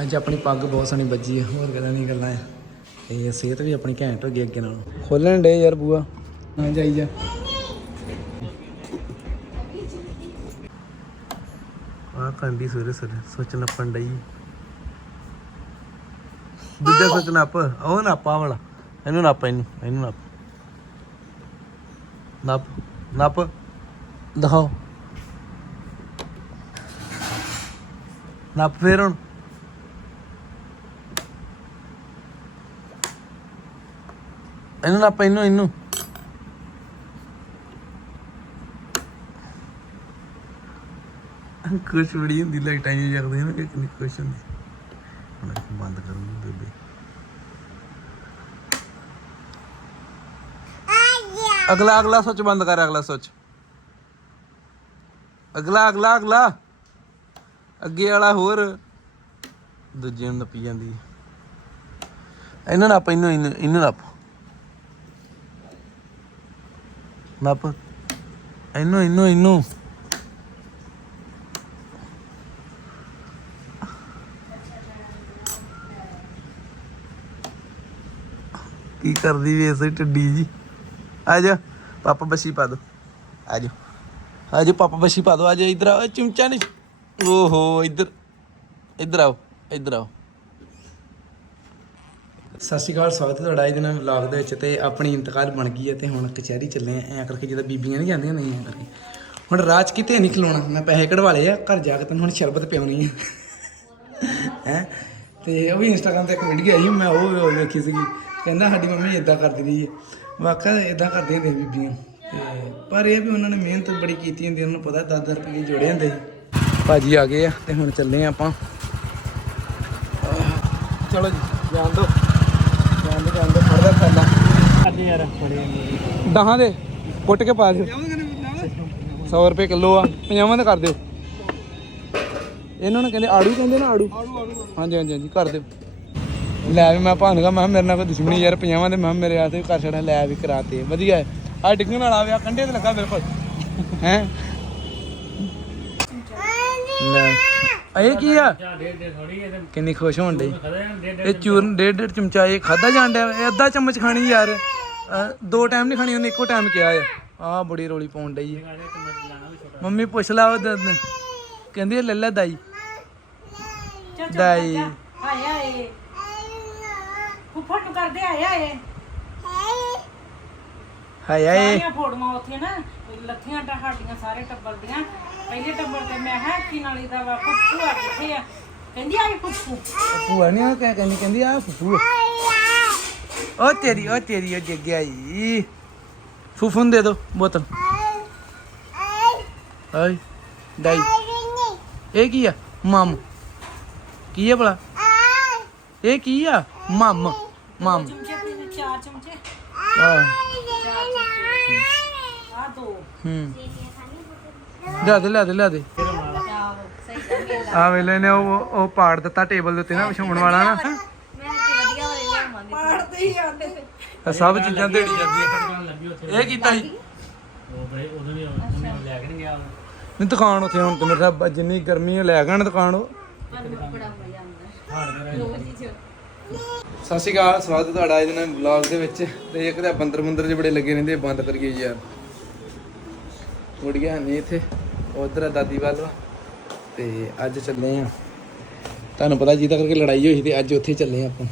ਅੱਜ ਆਪਣੀ ਪੱਗ ਬਹੁਤ ਸੋਹਣੀ ਵੱਜੀ ਹੈ ਹੋਰ ਗੱਲਾਂ ਨਹੀਂ ਗੱਲਾਂ ਆ। ਤੇ ਸਿਹਤ ਵੀ ਆਪਣੀ ਘੈਂਟ ਹੋ ਗਈ ਅੱਗੇ ਨਾਲੋਂ। ਖੋਲਣ ਡੇ ਯਾਰ ਬੂਆ। ਹਾਂ, ਜਾਈ ਜਾ। ਆ ਕੰਡੀ ਸਵੇਰੇ ਸਵੇਰੇ ਸੋਚ ਨੱਪਣ ਡਈ। ਦੂਜਾ ਸੋਚ ਨੱਪ, ਉਹ ਨੱਪਾ ਵਾਲਾ। ਇਹਨੂੰ ਨੱਪ, ਇਹਨੂੰ ਇਹਨੂੰ ਨੱਪ। ਨੱਪ ਨੱਪ। ਦਿਖਾਓ। ਨੱਪ ਫੇਰ ਹੁਣ। ਇਹਨੂੰ ਨੱਪ ਇਹਨੂੰ ਇਹਨੂੰ। ਕੁਛ ਬੜੀ ਹੁੰਦੀ, ਲਾਈਟਾਂ ਜਿਹੀਆਂ ਜਗਦੀਆਂ ਨਾ, ਕਿੰਨੀ ਖੁਸ਼ ਹੁੰਦੀ। ਹੁਣ ਇਹ ਬੰਦ ਕਰੂੰ ਬੇਬੇ। ਅਗਲਾ ਅਗਲਾ ਸੋਚ ਬੰਦ ਕਰ, ਅਗਲਾ ਸੋਚ। ਅਗਲਾ ਅਗਲਾ ਅਗਲਾ। ਅੱਗੇ ਵਾਲਾ ਹੋਰ। ਦੂਜੇ ਨੂੰ ਨੱਪੀ ਜਾਂਦੀ। ਇਹਨਾਂ ਨੱਪ ਆਪਾਂ ਇਹਨੂੰ ਇਹਨੂੰ ਨੱਪ। ਨੱਪ। ਇਹਨੂੰ ਇਹਨੂੰ ਇਹਨੂੰ। ਕੀ ਕਰਦੀ ਵੀ ਐਸੀ ਟੱਡੀ ਜੀ? ਆ ਜਾ, ਪਾਪਾ ਬੱਸੀ ਪਾ ਦੋ। ਆ ਜਾ। ਆ ਜਾ, ਪਾਪਾ ਬੱਸੀ ਪਾ ਦੋ। ਆ ਜਾ, ਇਧਰ ਆ। ਚਮਚਾ ਨਹੀਂ। ਓਹੋ, ਇਧਰ। ਇਧਰ ਆਓ ਇਧਰ ਆਓ। ਸਤਿ ਸ਼੍ਰੀ ਅਕਾਲ, ਸਵਾਗਤ ਹੈ ਤੁਹਾਡਾ ਇਹਦੇ ਨਾਲ ਨਵੇਂ ਵਲੌਗ ਦੇ ਵਿੱਚ ਤੇ ਆਪਣੀ ਇੰਤਕਾਲ ਬਣ ਗਈ ਹੈ ਤੇ ਹੁਣ ਕਚਹਿਰੀ ਚੱਲੇ ਆ ਐਂ ਕਰਕੇ ਜਦੋਂ ਬੀਬੀਆਂ ਨਹੀਂ ਜਾਂਦੀਆਂ ਨਹੀਂ ਐਂ ਕਰਕੇ। ਹੁਣ ਰਾਜ ਕਿਤੇ ਨਹੀਂ ਖਲੋਣਾ, ਮੈਂ ਪੈਸੇ ਕਢਵਾ ਲਏ ਆ, ਘਰ ਜਾ ਕੇ ਤੈਨੂੰ ਹੁਣ ਸ਼ਰਬਤ ਪਿਆਉਣੀ ਹੈ ਹੈ? ਤੇ ਉਹ ਵੀ ਇੰਸਟਾਗ੍ਰਾਮ ਤੇ ਇੱਕ ਵੀਡੀਓ ਆਈ ਮੈਂ ਉਹ ਵੇਖੀ ਸੀਗੀ। ਕਹਿੰਦਾ ਸਾਡੀ ਮੰਮੀ ਇਦਾਂ ਕਰਦੀ ਰਹੀ ਹੈ। ਵਾਕਿਆ ਇਦਾਂ ਕਰਦੀਆਂ ਨੇ ਬੀਬੀਆਂ। ਤੇ ਪਰ ਇਹ ਵੀ ਉਹਨਾਂ ਨੇ ਮਿਹਨਤ ਬੜੀ ਕੀਤੀ ਹੁੰਦੀ ਉਹਨਾਂ ਨੂੰ ਪਤਾ 10 ਰੁਪਏ ਜੋੜੇ ਹੁੰਦੇ ਸੀ। ਭਾਜੀ ਆ ਗਏ ਆ ਤੇ ਹੁਣ ਚੱਲੇ ਆ ਆਪਾਂ। ਚਲੋ ਜੀ, ਜਾਣ ਦੋ ਦਹਾਂ ਦੇ ਕੁੱਟ ਕੇ ਪਾ ਦਿਓ। 100 ਰੁਪਏ ਕਿਲੋ ਆ 50 ਦਾ ਕਰ ਦਿਓ। ਇਹਨਾਂ ਨੂੰ ਕਹਿੰਦੇ ਆੜੂ ਕਹਿੰਦੇ ਨਾ ਆੜੂ। ਹਾਂਜੀ ਹਾਂਜੀ ਹਾਂਜੀ ਕਰ ਦਿਓ। ਲੈ ਵੀ ਮੈਂ ਭਾਨਗਾ ਮੈਂ ਮੇਰੇ ਨਾਲ ਕੋਈ ਦੁਸ਼ਮਣੀ ਯਾਰ 50 ਦੇ ਮੈਂ ਕਿਹਾ ਮੇਰੇ ਵੀ ਕਰ ਛੜਾ ਲੈ ਵੀ ਕਰਾਤੇ। ਵਧੀਆ ਹੈ। ਆ ਡਿੱਗਣ ਵਾਲਾ ਵਿਆ ਕੰਡੇ ਤੇ ਲੱਗਾ ਬਿਲਕੁਲ। ਹੈ? ਲੈ। ਇਹ ਕੀ ਆ? ਕਿੰਨੀ ਖੁਸ਼ ਹੋਣ ਡਈ। ਇਹ ਚੂਰਨ ਡੇਢ ਡੇਢ ਚਮਚਾ ਇਹ ਖਾਦਾ ਜਾਣ ਡਿਆ ਇਹ ਅੱਧਾ ਚਮਚ ਖਾਣੀ ਯਾਰ। ਦੋ ਟਾਈਮ ਨਹੀਂ ਖਾਣੀ ਉਹਨੇ ਇੱਕੋ ਟਾਈਮ ਕਿਹਾ ਆ। ਆ ਬੜੀ ਰੋਲੀ ਪਾਉਣ ਡਈ ਹੈ ਮੰਮੀ ਪੁੱਛ ਲਾ ਉਹ ਕਹਿੰਦੀ ਲੈ ਲੈ ਦਾਈ। ਦਾਈ। ਹਾਏ ਹਾਏ ਫੁੱਫੜ ਨੂੰ ਕਰਦੇ ਆਏ ਹਾਏ ਹਾਏ ਹਾਏ। ਸਾਰੀਆਂ ਫੋਟੋਆਂ ਉੱਥੇ ਨਾ ਲੱਥੀਆਂ ਟਾ ਸਾਡੀਆਂ ਸਾਰੇ ਟੱਬਰ ਦੀਆਂ। ਪਹਿਲੇ ਟੱਬਰ ਤੇ ਮੈਂ ਹੈ ਕੀ ਨਾਲੀ ਦਾ ਵਾ ਫੁੱਫੂ ਆ ਕਿੱਥੇ ਆ? ਕਹਿੰਦੀ ਆਈ ਫੁੱਫੂ। ਭੂਆ ਨਹੀਂ ਉਹ ਕਹਿ ਕਹਿੰਦੀ ਕਹਿੰਦੀ ਆ ਫੁੱਫੂ ਆ। ਉਹ ਤੇਰੀ ਉਹ ਤੇਰੀ ਉਹ ਜੱਗ ਆਈ ਫੁੱਫੂ ਨੂੰ ਦੇ ਦੋ ਬੋਤਲ। ਹਾਏ ਦਾਈ ਇਹ ਕੀ ਆ? ਮਮ। ਕੀ ਆ ਭਲਾ? ਇਹ ਕੀ ਆ? ਮਮ। ਮਮ। ਚਮਚੇ ਚਾਰ ਚਮਚੇ। ਆ ਆ ਦੋ ਹੂੰ ਲਿਆ ਦੇ ਲਿਆ ਦੇ। ਲਿਆ ਦੇ ਆ ਵੇਲੇ ਨੇ ਉਹ ਉਹ ਪਾੜ ਦਿੱਤਾ ਟੇਬਲ ਦੇ ਉੱਤੇ ਨਾ, ਵਿਛਾਉਣ ਵਾਲਾ ਨਾ। ਪਾੜਦੇ ਹੀ ਆਂਦੇ ਇਹ ਸਭ ਚੀਜ਼ਾਂ ਢੇੜੀ ਜਾਂਦੀਆਂ ਇਹ ਕੀਤਾ ਸੀ? ਨਹੀਂ, ਦੁਕਾਨ ਉੱਥੇ ਹੁਣ ਤੇ ਮੇਰੇ ਸਾਹਿਬ ਜਿੰਨੀ ਗਰਮੀ ਹੈ ਲੈ ਗਣ ਦੁਕਾਨ ਉਹ। ਸਤਿ ਸ਼੍ਰੀ ਅਕਾਲ, ਸਵਾਗਤ ਹੈ ਤੁਹਾਡਾ ਇਹਦੇ ਨਾਲ ਨਵੇਂ ਵਲੌਗ ਦੇ ਵਿੱਚ। ਤੇ ਇੱਕ ਤਾਂ ਬੰਦਰ ਬੰਦਰ ਜਿਹੇ ਬੜੇ ਲੱਗੇ ਰਹਿੰਦੇ ਬੰਦ ਬੰਦ ਕਰੀਏ ਯਾਰ। ਮੁੜ ਗਿਆ ਨਹੀਂ ਇੱਥੇ, ਉਧਰ ਆ ਦਾਦੀ ਵੱਲ ਵਾ। ਤੇ ਅੱਜ ਚੱਲੇ ਆ। ਤੁਹਾਨੂੰ ਪਤਾ ਜਿਹਦਾ ਕਰਕੇ ਲੜਾਈ ਹੋਈ ਸੀ ਤੇ ਅੱਜ ਉੱਥੇ ਚੱਲੇ ਆ ਆਪਾਂ।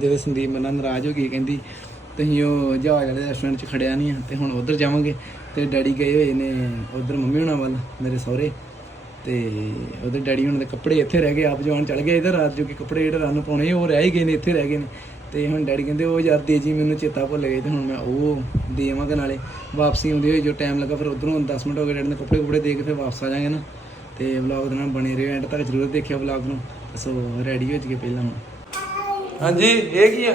ਜਦੋਂ ਸੰਦੀਪ ਮਨਾ ਨਾਰਾਜ਼ ਹੋ ਗਈ, ਕਹਿੰਦੀ, ਤੁਸੀਂ ਉਹ ਜਹਾਜ਼ ਵਾਲੇ ਰੈਸਟੋਰੈਂਟ 'ਚ ਖੜਿਆ ਨਹੀਂ ਆ, ਤੇ ਹੁਣ ਉਧਰ ਜਾਵਾਂਗੇ। ਤੇ ਡੈਡੀ ਗਏ ਹੋਏ ਨੇ ਉਧਰ ਮੰਮੀ ਹੁਣਾਂ ਵੱਲ, ਮੇਰੇ ਸਹੁਰੇ। ਤੇ ਉਹਦੇ ਡੈਡੀ ਹੁਣ ਦੇ ਕੱਪੜੇ ਇੱਥੇ ਰਹਿ ਗਏ ਆਪ ਜਵਾਨ ਚਲ ਗਏ ਇਧਰ ਰਾਤ ਜੋ ਕਿ ਕੱਪੜੇ ਜਿਹੜੇ ਰਨ ਪਾਉਣੇ ਉਹ ਰਹਿ ਹੀ ਗਏ ਨੇ ਇੱਥੇ ਰਹਿ ਗਏ ਨੇ। ਤੇ ਹੁਣ ਡੈਡੀ ਕਹਿੰਦੇ ਉਹ ਯਾਰ ਦੇ ਜੀ ਮੈਨੂੰ ਚੇਤਾ ਭੁੱਲ ਗਏ ਤੇ ਹੁਣ ਮੈਂ ਉਹ ਦੇ ਆਵਾਂਗਾ ਨਾਲੇ। ਵਾਪਸੀ ਆਉਂਦੇ ਹੋਏ ਜੋ ਟਾਈਮ ਲੱਗਾ ਫਿਰ ਉਧਰੋਂ 10 ਮਿੰਟ ਹੋ ਗਏ ਡੈਡੀ ਨੇ ਕੱਪੜੇ ਕੁਪੜੇ ਦੇ ਕੇ ਫਿਰ ਵਾਪਸ ਆ ਜਾਾਂਗੇ ਨਾ। ਤੇ ਵਲੌਗ ਦੇ ਨਾਲ ਬਣੇ ਰਹੋ ਐਂਡ ਤੱਕ ਜ਼ਰੂਰ ਦੇਖਿਓ ਵਲੌਗ ਨੂੰ। ਸੋ ਰੈਡੀ ਹੋ ਜਗੇ ਪਹਿਲਾਂ ਹੁਣ। ਹਾਂਜੀ ਇਹ ਕੀ ਆ?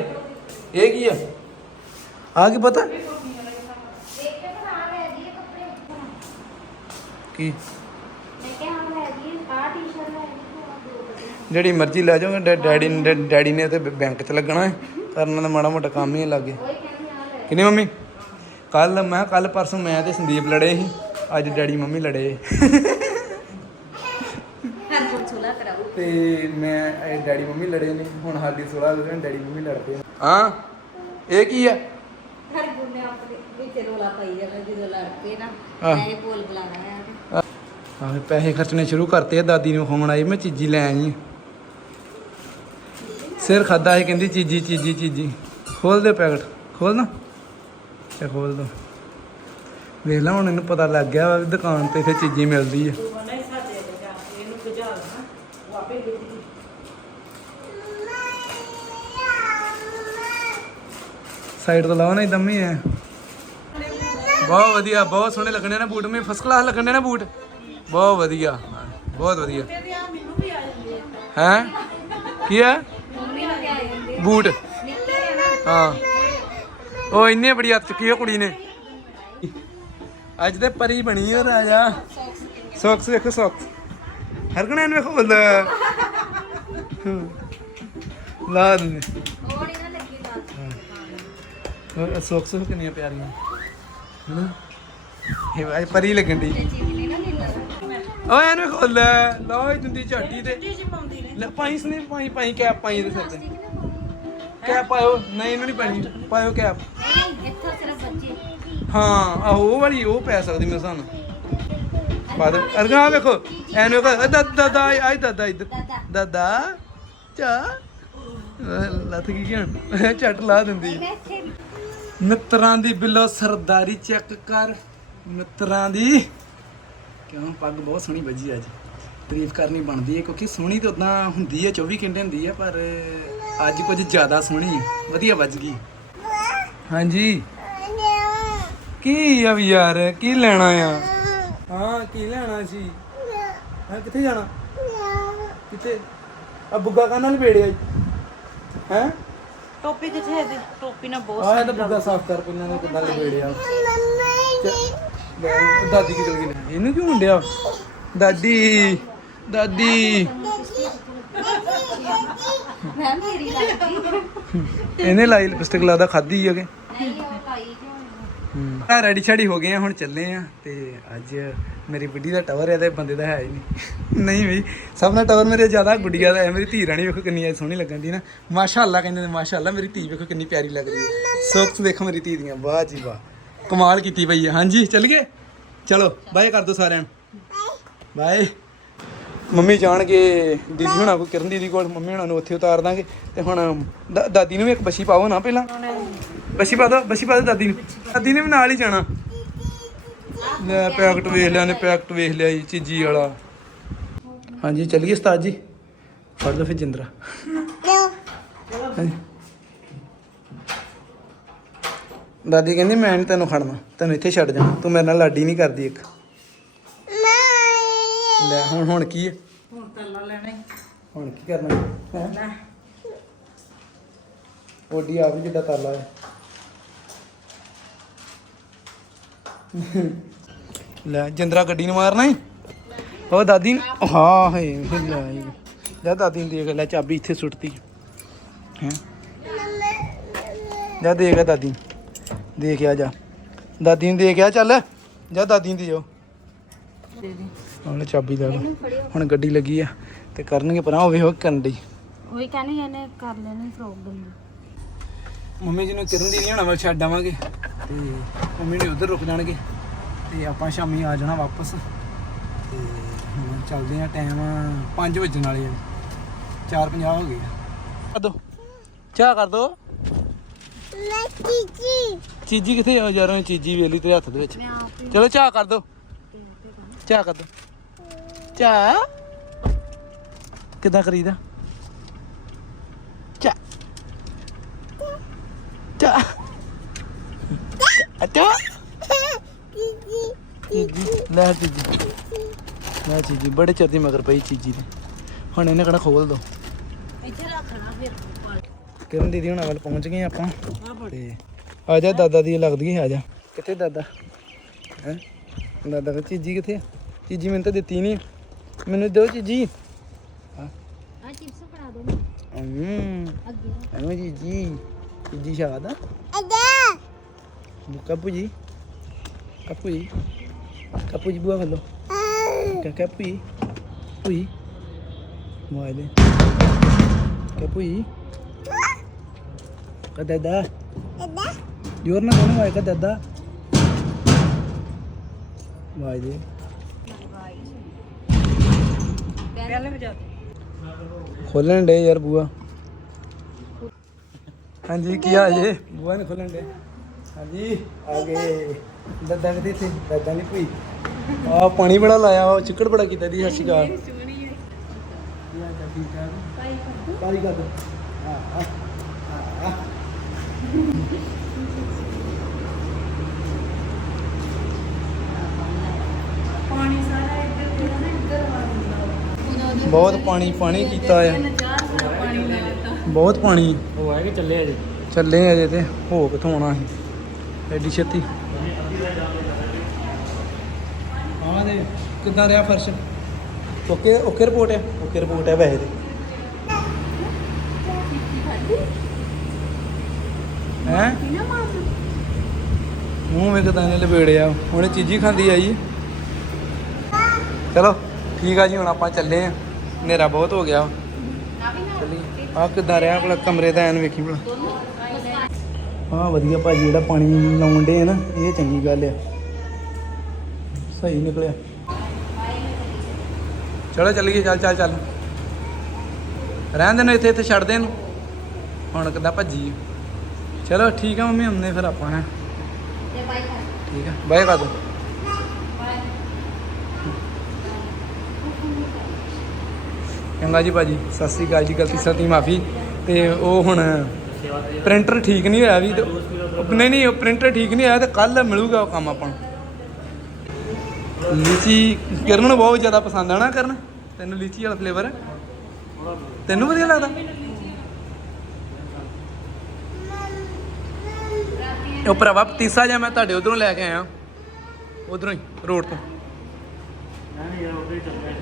ਇਹ ਕੀ ਆ? ਆ ਕੀ ਪਤਾ? ਕੀ? ਜਿਹੜੀ ਮਰਜ਼ੀ ਲੈ ਜਾਓਗੇ ਡੈਡੀ ਡੈਡੀ ਨੇ ਤੇ ਬੈਂਕ 'ਚ ਲੱਗਣਾ ਹੈ। ਕਰਨਾ ਤਾਂ ਮਾੜਾ ਮੋਟਾ ਕੰਮ ਹੀ ਹੈ ਲਾਗੇ। ਕਿਨੇ ਮੰਮੀ? ਕੱਲ ਮੈਂ ਕੱਲ ਪਰਸੋਂ ਮੈਂ ਤੇ ਸੰਦੀਪ ਲੜੇ ਸੀ। ਅੱਜ ਡੈਡੀ ਮੰਮੀ ਲੜੇ। ਤੇ ਮੈਂ ਇਹ ਡੈਡੀ ਮੰਮੀ ਲੜੇ ਨੇ। ਹੁਣ ਸਾਡੀ ਸੁਲਾ ਹੋ ਗਈ ਡੈਡੀ ਮੰਮੀ ਲੜ ਪਏ ਹਾਂ? ਇਹ ਕੀ ਆ? ਹਰ ਗੁੰਨੇ ਆਪਣੇ ਵਿੱਚ ਰੋਲਾ ਪਾਈ ਜਾਂਦਾ ਜਦੋਂ ਲੜ ਪਏ ਨਾ। ਮੈਂ ਇਹ ਬੋਲ ਬੁਲਾਣਾ ਹੈ ਆਹ ਪੈਸੇ ਖਰਚਣੇ ਸ਼ੁਰੂ ਕਰਤੇ ਆ ਦਾਦੀ ਨੂੰ ਫੋਨ ਆਈ ਮੈਂ ਚੀਜੀ ਲੈ ਆਈ। ਆਂ। ਸਿਰ ਖਾਦਾ ਹੈ ਕਹਿੰਦੀ ਚੀਜੀ ਚੀਜੀ ਚੀਜੀ। ਖੋਲ ਦੇ ਪੈਕਟ ਖੋਲ ਨਾ। ਇਹ ਖੋਲ ਦੋ। ਵੇਖ ਲਾ ਹੁਣ ਇਹਨੂੰ ਪਤਾ ਲੱਗ ਗਿਆ ਵਾ ਵੀ ਦੁਕਾਨ ਤੇ ਇੱਥੇ ਚੀਜੀ ਮਿਲਦੀ ਆ। ਹੀ ਸਾਈਡ ਤੋਂ ਲਾਓ ਨਾ ਇਦਾਂ ਹੀ ਹੈ ਬਹੁਤ ਵਧੀਆ ਬਹੁਤ ਸੋਹਣੇ ਲੱਗਣੇ ਨੇ ਬੂਟ। ਮੇ ਫਸਟ ਕਲਾਸ ਲੱਗਣੇ ਨੇ ਬੂਟ। ਬਹੁਤ ਵਧੀਆ। ਬਹੁਤ ਵਧੀਆ। ਹੈ? ਕੀ ਹੈ ਬੂਟ। ਨਿੱਕੇ ਹਾਂ। ਉਹ ਇੰਨੇ ਬੜੀ ਹੱਥ ਚੁੱਕੀ ਉਹ ਕੁੜੀ ਨੇ। ਅੱਜ ਤੇ ਪਰੀ ਬਣੀ ਹੋ ਰਾਜਾ। ਸੌਕਸ ਵੇਖੋ ਸੌਕਸ। ਹਰਗਣਾ ਨੂੰ ਵੇਖੋ ਲੈ ਲਾ ਦਿੰਦੇ। ਉਹ ਸੌਕਸ ਕਿੰਨੀਆਂ ਪਿਆਰੀਆਂ। ਹਨਾ? ਇਹ ਪਰੀ ਲੱਗਣ ਦੀ ਚੀਜ਼ ਨਹੀਂ ਨਾ ਮਿਲਣਾ ਓਏ ਇਹਨੂੰ ਵੇਖੋ ਲਓ ਇਹ ਦਿੰਦੀ ਝਾਟੀ ਤੇ। ਲੈ ਪਾਈ ਸਨੇ, ਪਾਈ ਪਾਈ ਕੈਪ ਪਾਈ ਇਹਦੇ ਸਿਰ ਤੇ। ਕੈਪ ਪਾਇਓ। ਨਹੀਂ ਇਹਨੂੰ ਨਹੀਂ ਪਾਣੀ। ਪਾਇਓ ਕੈਪ। ਨਹੀਂ ਇੱਥੋਂ ਸਿਰਫ ਬੱਚੇ। ਹਾਂ ਆਹੋ ਉਹ ਵਾਲੀ ਉਹ ਪੈ ਸਕਦੀ ਮੇਰੇ ਸਾਨੂੰ ਪਾ ਦੇ। ਅਰਗਾ ਵੇਖੋ। ਐਨੂੰ ਵੇਖੋ ਦਾਦਾ ਦਾਦਾ ਆਈ ਦਾਦਾ ਇੱਧਰ। ਦਾਦਾ। ਚਾ। ਲੱਥ ਗਈ ਕਿਹਨ ਝੱਟ ਲਾ ਦਿੰਦੀ ਮਿੱਤਰਾਂ ਦੀ ਬਿੱਲੋ ਸਰਦਾਰੀ ਚੈੱਕ ਕਰ। ਮਿੱਤਰਾਂ ਦੀ। ਕਿਉਂ? ਪੱਗ ਬਹੁਤ ਸੋਹਣੀ ਵੱਜੀ ਅੱਜ। ਤਾਰੀਫ ਕਰਨੀ ਬਣਦੀ ਹੈ ਕਿਉਂਕਿ ਸੋਹਣੀ ਤਾਂ ਉਦਾਂ ਹੁੰਦੀ ਹੈ 24 ਘੰਟੇ ਹੁੰਦੀ ਹੈ ਪਰ ਅੱਜ ਕੁਝ ਜ਼ਿਆਦਾ ਸੋਹਣੀ ਹੈ ਵਧੀਆ ਵੱਜ ਗਈ। ਹਾਂਜੀ। ਕੀ ਆ ਵੀ ਯਾਰ? ਕੀ ਲੈਣਾ ਆ? ਹਾਂ ਕੀ ਲੈਣਾ ਸੀ? ਹਾਂ ਕਿੱਥੇ ਜਾਣਾ? ਕਿੱਥੇ? ਆ ਬੁੱਗਾ ਕਾਨਾਂ ਲਪੇੜਿਆ ਹੈ? ਟੋਪੀ ਕਿੱਥੇ ਹੈ ਇਹਦੀ? ਟੋਪੀ ਨਾ ਬਹੁਤ ਆਹ ਇਹ ਤਾਂ ਬੁੱਗਾ ਸਾਫ਼ ਕਰ ਪਹਿਲਾਂ ਨੇ ਕਿੱਦਾਂ ਲਪੇੜਿਆ ਲੈ, ਦਾਦੀ ਕੀ ਚਲ ਗਈ। ਇਹਨੂੰ ਕਿਉਂ ਹੁੰਡਿਆ ਦਾਦੀ ਦਾਦੀ। ਮੈਂ ਮੇਰੀ ਲੱਗਦੀ ਇਹਨੇ ਲਾਈ ਲਿਪਸਟਿਕ ਲਾਦਾ ਖਾਦੀ ਹੈਗੇ ਨਹੀਂ ਉਹ ਪਾਈ ਜੋ ਆ ਰੈਡੀ ਛੜੀ ਹੋ ਗਏ ਆ ਹੁਣ ਚੱਲੇ ਆ ਤੇ ਅੱਜ ਮੇਰੀ ਬੁੱਢੀ ਦਾ ਟਵਰ ਹੈ ਤੇ ਬੰਦੇ ਦਾ ਹੈ ਹੀ ਨਹੀਂ। ਨਹੀਂ ਵੀ ਸਭ ਦਾ ਟਵਰ ਮੇਰੇ ਜ਼ਿਆਦਾ ਗੁੱਡੀਆ ਦਾ ਹੈ ਮੇਰੀ ਧੀ ਰਾਣੀ ਵੇਖੋ ਕਿੰਨੀ ਸੋਹਣੀ ਲੱਗਣ ਦੀ ਨਾ। ਮਾਸ਼ਾਅੱਲਾ ਕਹਿੰਦੇ ਨੇ ਮਾਸ਼ਾਅੱਲਾ ਮੇਰੀ ਧੀ ਵੇਖੋ ਕਿੰਨੀ ਪਿਆਰੀ ਲੱਗ ਰਹੀ ਹੈ। ਸੋਕਸ ਦੇਖੋ ਮੇਰੀ ਧੀ ਦੀਆਂ ਵਾਹ ਜੀ ਵਾਹ। ਕਮਾਲ ਕੀਤੀ ਪਈ ਹੈ ਹਾਂਜੀ ਚੱਲ ਗਏ ਚਲੋ ਬਾਏ ਕਰ ਦੋ ਸਾਰਿਆਂ ਨੂੰ। ਬਾਏ। ਮੰਮੀ ਜਾਣਗੇ ਦੀਦੀ ਹੁਣਾਂ ਕੋਲ, ਕਿਰਨ ਦੀਦੀ ਕੋਲ, ਮੰਮੀ ਹੁਣਾਂ ਨੂੰ ਉੱਥੇ ਉਤਾਰ ਦਾਂਗੇ। ਤੇ ਹੁਣ ਦਾ- ਦਾਦੀ ਨੂੰ ਵੀ ਇੱਕ ਬੱਸੀ ਪਾਓ ਨਾ ਪਹਿਲਾਂ। ਬੱਸੀ ਪਾ ਦੋ, ਬੱਛੀ ਪਾ ਦੋ ਦਾਦੀ ਨੂੰ। ਦਾਦੀ ਨੇ ਵੀ ਨਾਲ ਹੀ ਜਾਣਾ। ਲੈ, ਪੈਕਟ ਵੇਖ ਲਿਆ ਨੇ ਪੈਕਟ ਵੇਖ ਲਿਆ ਜੀ, ਚੀਜੀ ਵਾਲਾ। ਹਾਂਜੀ, ਚੱਲੀਏ ਉਸਤਾਦ ਜੀ। ਫੜ ਲਓ ਫਿਰ ਜਿੰਦਰਾ। ਹਾਂਜੀ। ਦਾਦੀ ਕਹਿੰਦੀ, ਮੈਂ ਨਹੀਂ ਤੈਨੂੰ ਖੜਨਾ। ਤੈਨੂੰ ਇੱਥੇ ਛੱਡ ਜਾਣਾ। ਤੂੰ ਮੇਰੇ ਨਾਲ ਲਾਡੀ ਨਹੀਂ ਕਰਦੀ ਇੱਕ। ਲੈ ਹੁਣ ਹੁਣ ਕੀ ਹੈ? ਹੁਣ ਤੱਲਾ ਲੈਣਾ। ਈ। ਹੁਣ ਕੀ ਕਰਨਾ ਹੈ? ਲੈ। ਓਡੀ ਆ ਵੀ ਜਿੱਡਾ ਤਾਲਾ ਹੈ। ਲੈ ਜਿੰਦਰਾ ਗੱਡੀ ਨੂੰ ਮਾਰਨਾ ਹੀ? ਉਹ ਦਾਦੀ ਨੂੰ- ਹਾਂ ਹੈ ਲੈ। ਲੈ ਦਾਦੀ ਨੂੰ ਦੇਖ ਲੈ ਚਾਬੀ ਇੱਥੇ ਸੁੱਟਤੀ। ਹੈ? ਜਾ ਦੇਖ ਆ ਦਾਦੀ ਨੂੰ। ਦੇਖ ਆ ਜਾ। ਦਾਦੀ ਨੂੰ ਦੇਖ ਆ ਚੱਲ। ਜਾ ਦਾਦੀ ਨੂੰ ਦਿਓ ਦੇ ਦੇ। ਉਹਨੇ ਚਾਬੀ ਲੈ ਲਓ ਹੁਣ ਗੱਡੀ ਲੱਗੀ ਆ ਤੇ ਕਰਨਗੇ ਪਰਾਂ ਉਹ ਵੇਖੋ ਕਰਨ ਡਈ। ਉਹੀ ਕਹਿੰਦੇ ਇਹਨੇ ਕਰ ਲੈਣੀ ਪ੍ਰੋਬਲਮ ਮੰਮੀ ਜੀ ਨੂੰ ਕਿਰਨ ਦੀ ਹੋਣਾ ਵੱਲ ਛੱਡ ਆਵਾਂਗੇ। ਤੇ ਮੰਮੀ ਨੇ ਉਧਰ ਰੁਕ ਜਾਣਗੇ। ਤੇ ਆਪਾਂ ਸ਼ਾਮੀ ਆ ਜਾਣਾ ਵਾਪਸ। ਤੇ ਹੁਣ ਚੱਲਦੇ ਆ ਟਾਈਮ 5 ਵਜਣ ਵਾਲੇ ਆ। 4:50 ਹੋ ਗਏ ਆ। ਕਰ ਦੋ। ਚਾਹ ਕਰ ਦੋ। ਚੀਜੀ। ਕਿੱਥੇ ਆ? ਯਾਰ ਚੀਜੀ ਵੇਲੀ ਤੇ ਹੱਥ ਦੇ ਵਿੱਚ। ਚਲੋ ਚਾਹ ਕਰ ਦੋ। ਚਾਹ ਕਰ ਦੋ। ਚਾਹ ਕਿੱਦਾਂ ਕਰੀਦਾ? ਚਾਹ ਚਾਹ ਚਾਹ ਚੀਜੀ। ਲੈ ਚੀਜੀ। ਲੈ ਚੀਜੀ। ਬੜੇ ਚਿਰ ਦੀ ਮਗਰ ਪਈ ਚੀਜੀ ਦੇ। ਹੁਣ ਇਹਨੇ ਕਿਹੜਾ ਖੋਲ ਦੋ। ਇੱਥੇ ਰੱਖਣਾ ਫਿਰ। ਕਿਰਨ ਦੀਦੀ ਹੁਣਾਂ ਵੱਲ ਪਹੁੰਚ ਗਏ ਆਪਾਂ। ਤੇ ਆ ਜਾ ਦਾਦਾ ਦੀ ਲੱਗਦੀ ਹੈ ਆ ਜਾ। ਕਿੱਥੇ ਦਾਦਾ? ਹੈ? ਦਾਦਾ ਚੀਜੀ ਕਿੱਥੇ? ਚੀਜੀ ਮੈਨੂੰ ਤਾਂ ਦਿੱਤੀ ਨਹੀਂ। ਮੈਨੂੰ ਦਿਓ ਚੀਜੀ ਆ ਚਿਪਸ ਫੜਾ ਦੋ ਹਮ ਅੱਗੇ। ਐਵੇਂ ਚੀਜੀ ਚੀਜੀ ਸ਼ਾਦ ਆ। ਕੱਪੂ ਜੀ। ਕੱਪੂ ਜੀ। ਕੱਪੂ ਜੀ ਬੁਆ ਕਾ ਕੱਪੂ ਜੀ। ਪੂਈ ਆਵਾਜ਼ ਦੇ। ਕਿ ਭੂਈ ਕਾ ਦਾਦਾ ਜੋਰ ਨਾ ਕੋਣ ਆਇਆ ਕਾ ਦਾਦਾ ਆਵਾਜ਼ ਦੇ। ਖੋਲਣ ਡੇ ਯਾਰ ਬੂਆ। ਹਾਂਜੀ ਕੀ ਹਾਲ ਜੇ? ਬੂਆ ਨੇ ਖੋਲਣ ਡੇ ਹਾਂਜੀ ਆ ਗਏ। ਦਾਦਾ ਕਿੱਥੇ ਸੀ ਦਾਦਾ ਨਹੀਂ ਕੋਈ ਆ ਪਾਣੀ ਬੜਾ ਲਾਇਆ ਉਹ ਚਿੱਕੜ ਬੜਾ ਕੀਤਾ ਦੀ ਸਤਿ ਸ਼੍ਰੀ ਅਕਾਲ। ਪਾਈ ਕਰ ਦੋ ਹਾਂ ਹਾਂ ਹਾਂ ਪਾਣੀ ਸਾਰਾ ਇੱਧਰ ਤੇ ਨਾ ਇੱਧਰ ਵਾਲੀ ਬਹੁਤ ਪਾਣੀ ਪਾਣੀ ਕੀਤਾ ਆ। ਬਹੁਤ ਪਾਣੀ। ਉਹ ਹੈ ਕਿ ਚੱਲੇ ਅਜੇ ਚੱਲੇ ਅਜੇ ਤੇ ਹੋ ਕਿੱਥੋਂ ਆਉਣਾ ਸੀ? ਐਡੀ ਛੇਤੀ। ਹਾਂ ਦੇ ਕਿੱਦਾਂ ਰਿਹਾ ਫਰਸ਼? ਓਕੇ ਓਕੇ ਰਿਪੋਰਟ ਹੈ ਓਕੇ ਰਿਪੋਰਟ ਹੈ ਵੈਸੇ ਤੇ। ਹੈ? ਮੂੰਹ ਵੇਖ ਤਾਂ ਇਹਨੇ ਲਪੇੜਿਆ। ਹੁਣੇ ਚੀਜ਼ੀ ਖਾਂਦੀ ਆਈ ਚਲੋ ਠੀਕ ਆ ਜੀ ਹੁਣ ਆਪਾਂ ਚੱਲੇ ਆ। ਹਨੇਰਾ ਬਹੁਤ ਹੋ ਗਿਆ। ਚੱਲੀਏ ਆ ਕਿੱਦਾਂ ਰਿਹਾ ਭਲਾ ਕਮਰੇ ਦਾ ਐਨ ਵੇਖੀ ਭਲਾ। ਹਾਂ ਵਧੀਆ ਭਾਜੀ, ਜਿਹੜਾ ਪਾਣੀ ਲਾਉਣ ਦੇ ਨਾ, ਇਹ ਚੰਗੀ ਗੱਲ ਆ। ਸਹੀ ਨਿਕਲਿਆ। ਚਲੋ ਚੱਲੀਏ, ਚੱਲ ਚੱਲ ਚੱਲ। ਰਹਿਣ ਦੇ ਨੂੰ ਇੱਥੇ ਇੱਥੇ ਛੱਡ ਦੇ ਇਹਨੂੰ। ਹੁਣ ਕਿੱਦਾਂ ਭੱਜੀ ਚਲੋ ਠੀਕ ਆ ਮੰਮੀ ਹੁੰਨੇ ਫਿਰ ਆਪਾਂ, ਹੈ। ਠੀਕ ਆ, ਬਾਏ ਕਰ ਦੋ ਚੰਗਾ ਜੀ ਭਾਜੀ, ਸਤਿ ਸ੍ਰੀ ਅਕਾਲ ਜੀ, ਗਲਤੀ ਸਤੀ ਮਾਫੀ। ਤੇ ਉਹ ਹੁਣ ਪ੍ਰਿੰਟਰ ਠੀਕ ਨਹੀਂ ਹੋਇਆ ਵੀ ਤੇ ਨਹੀਂ ਨਹੀਂ, ਉਹ ਪ੍ਰਿੰਟਰ ਠੀਕ ਨਹੀਂ ਹੋਇਆ ਤੇ ਕੱਲ ਮਿਲੂਗਾ ਉਹ ਕੰਮ ਆਪਾਂ ਨੂੰ। ਲੀਚੀ ਕਰਨ ਨੂੰ ਬਹੁਤ ਜ਼ਿਆਦਾ ਪਸੰਦ ਆ ਨਾ ਕਰਨ। ਤੈਨੂੰ ਲੀਚੀ ਵਾਲਾ ਫਲੇਵਰ ਤੈਨੂੰ ਵਧੀਆ ਲੱਗਦਾ? ਉਹ ਭਰਾਵਾ, ਪਤੀਸਾ ਜਿਹਾ ਮੈਂ ਤੁਹਾਡੇ ਉਧਰੋਂ ਲੈ ਕੇ ਆਇਆ। ਉਧਰੋਂ ਹੀ, ਰੋਡ ਤੋਂ। ਨਹੀਂ ਯਾਰ ਉਹ ਵੀ ਚੱਲੇ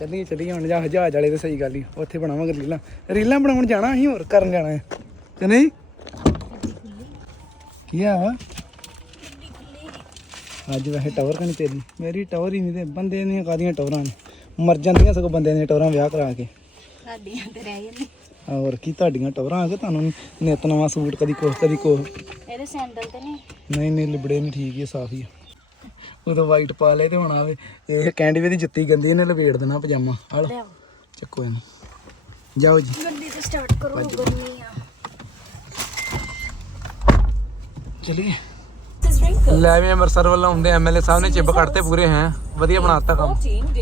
ਚੱਲੀਏ ਚੱਲੀਏ ਹੁਣ ਜਾ ਜਹਾਜ਼ ਵਾਲੇ ਤੇ ਸਹੀ ਗੱਲ ਹੀ ਉੱਥੇ ਬਣਾਵਾਂਗੇ ਰੀਲਾਂ। ਰੀਲਾਂ ਬਣਾਉਣ ਜਾਣਾ ਅਸੀਂ ਹੋਰ ਕਰਨ ਜਾਣਾ ਹੈ। ਕਿ ਨਹੀਂ? ਕੀ ਆ? ਵਾ ਅੱਜ ਵੈਸੇ ਟਵਰ ਕਣੀ ਤੇਰੀ। ਮੇਰੀ ਟਵਰ ਹੀ ਨਹੀਂ ਤੇ ਬੰਦੇ ਦੀਆਂ ਕਾਦੀਆਂ ਟਵਰਾਂ ਨੇ? ਮਰ ਜਾਂਦੀਆਂ ਸਗੋਂ ਬੰਦਿਆਂ ਦੀਆਂ ਟਵਰਾਂ ਵਿਆਹ ਕਰਾ ਕੇ। ਸਾਡੀਆਂ ਤੇ ਰਹਿ ਜਾਂਦੇ ਹੋਰ ਕੀ ਤੁਹਾਡੀਆਂ ਟਵਰਾਂ ਆ ਕੇ ਤੁਹਾਨੂੰ ਨਿਤ ਨਵਾਂ ਸੂਟ ਕਦੀ ਕੋਹ ਕਦੀ ਕੋਹ ਇਹਦੇ ਸੈਂਡਲ ਤੇ ਨਹੀਂ। ਨਹੀਂ ਨਹੀਂ ਲਿਬੜੇ ਨਹੀਂ ਠੀਕ ਹੀ ਸਾਫ਼ ਹੀ ਆ। ਉਦੋਂ ਵਾਈਟ ਪਾ ਲਏ ਤੇ ਹੁਣ ਆਵੇ ਇਹ ਕੈਂਡੀਵੇ ਦੀ ਜੁੱਤੀ ਗੰਦੀ ਇਹਨੇ ਲਪੇੜ ਦੇਣਾ ਪਜਾਮਾ। ਲਓ ਚੱਕੋ ਇਹਨੂੰ। ਜਾਓ ਜੀ। ਗੱਡੀ ਤੇ ਸਟਾਰਟ ਕਰੋ ਗਰਮੀ ਆ। ਚਲਿਏ। ਲੈ ਵੀ ਅੰਮ੍ਰਿਤਸਰ ਵੱਲੋਂ ਹੁੰਦੇ ਐਮਐਲਏ ਸਾਹਿਬ ਨੇ ਚਿੱਬ ਕੱਢਤੇ ਪੂਰੇ ਹੈ। ਵਧੀਆ ਬਣਾਤਾ ਕੰਮ।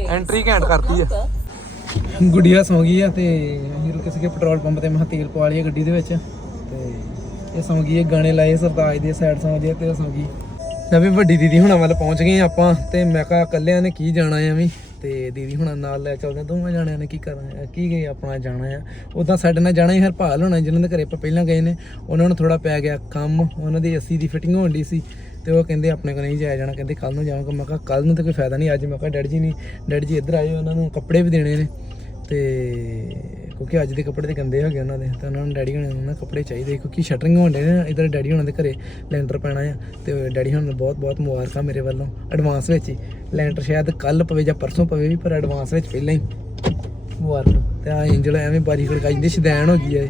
ਐਂਟਰੀ ਘੈਂਟ ਕਰਤੀ ਆ। ਗੁੜੀਆ ਸੌਂ ਗਈ ਆ ਤੇ ਅਸੀਂ ਰੁਕੇ ਸੀਗੇ ਪੈਟਰੋਲ ਪੰਪ ਤੇ ਮੈਂ ਤੇਲ ਪਵਾ ਲਈਏ ਗੱਡੀ ਦੇ ਵਿੱਚ। ਤੇ ਇਹ ਸੌਂ ਗਈ ਹੈ ਗਾਣੇ ਲਾਏ ਸਰਤਾਜ ਦੇ ਸਾਈਡ ਸੌਂ ਜੇ ਤੇ ਸੌਂ ਗਈ। ਲੈ ਵੀ ਵੱਡੀ ਦੀਦੀ ਹੁਣਾਂ ਵੱਲ ਪਹੁੰਚ ਗਏ ਆਪਾਂ ਤੇ ਮੈਂ ਕਿਹਾ ਇਕੱਲਿਆਂ ਨੇ ਕੀ ਜਾਣਾ ਆ ਵੀ? ਤੇ ਦੀਦੀ ਹੁਣਾਂ ਨਾਲ ਲੈ ਚੱਲਦੇ ਆ, ਦੋਵਾਂ ਜਾਣਿਆਂ ਨੇ ਕੀ ਕਰਨਾ ਕੀ ਗਏ ਆਪਣਾ ਜਾਣਾ ਆ? ਉਦਾਂ ਸਾਡੇ ਨਾਲ ਜਾਣਾ ਹੀ ਹਰਪਾਲ ਹੋਣਾ ਜਿਨ੍ਹਾਂ ਦੇ ਘਰੇ ਆਪਾਂ ਪਹਿਲਾਂ ਗਏ ਨੇ। ਉਹਨਾਂ ਨੂੰ ਥੋੜਾ ਪੈ ਗਿਆ ਕੰਮ ਉਹਨਾਂ ਦੀ 80 ਦੀ ਫਿਟਿੰਗ ਹੋਣ ਦੀ ਸੀ। ਤੇ ਉਹ ਕਹਿੰਦੇ ਆਪਣੇ ਕੋਲ ਨਹੀਂ ਜਾਇਆ ਜਾਣਾ ਕਹਿੰਦੇ ਕੱਲ ਨੂੰ ਜਾਵਾਂਗਾ। ਮੈਂ ਕਿਹਾ ਕੱਲ ਨੂੰ ਤਾਂ ਕੋਈ ਫਾਇਦਾ ਨਹੀਂ ਅੱਜ ਮੈਂ ਕਿਹਾ ਡੈਡੀ ਜੀ ਨਹੀਂ ਡੈਡੀ ਜੀ ਇੱਧਰ ਆਏ ਉਹਨਾਂ ਨੂੰ ਕੱਪੜੇ ਵੀ ਦੇਣੇ ਨੇ। ਤੇ ਕਿਉਂਕਿ ਅੱਜ ਦੇ ਕੱਪੜੇ ਤੇ ਗੰਦੇ ਹੋ ਗਏ ਉਹਨਾਂ ਦੇ ਤੇ ਉਹਨਾਂ ਨੂੰ ਡੈਡੀ ਹੁਣਾਂ ਨੂੰ ਨਾ ਕੱਪੜੇ ਚਾਹੀਦੇ ਕਿਉਂਕਿ ਸ਼ਟਰਿੰਗ ਹੋਣਦੇ ਨੇ ਇਧਰ ਡੈਡੀ ਹੁਣਾਂ ਦੇ ਘਰੇ ਲੈਂਟਰ ਪੈਣਾ ਆ ਤੇ ਡੈਡੀ ਹੁਣਾਂ ਨੂੰ ਬਹੁਤ ਬਹੁਤ ਮੁਬਾਰਕਾਂ ਮੇਰੇ ਵੱਲੋਂ ਐਡਵਾਂਸ ਵਿੱਚ ਹੀ। ਲੈਂਟਰ ਸ਼ਾਇਦ ਕੱਲ ਪਵੇ ਜਾਂ ਪਰਸੋਂ ਪਵੇ ਵੀ ਪਰ ਐਡਵਾਂਸ ਵਿੱਚ ਪਹਿਲਾਂ ਹੀ। ਮੁਬਾਰਕਾਂ। ਤੇ ਆ ਐਂਜਲ ਐਵੇਂ ਬਾਰੀ ਖੜਕਾਈ ਜਾਂਦੀ ਸ਼ਦੈਣ ਹੋ ਗਈ ਆ ਇਹ।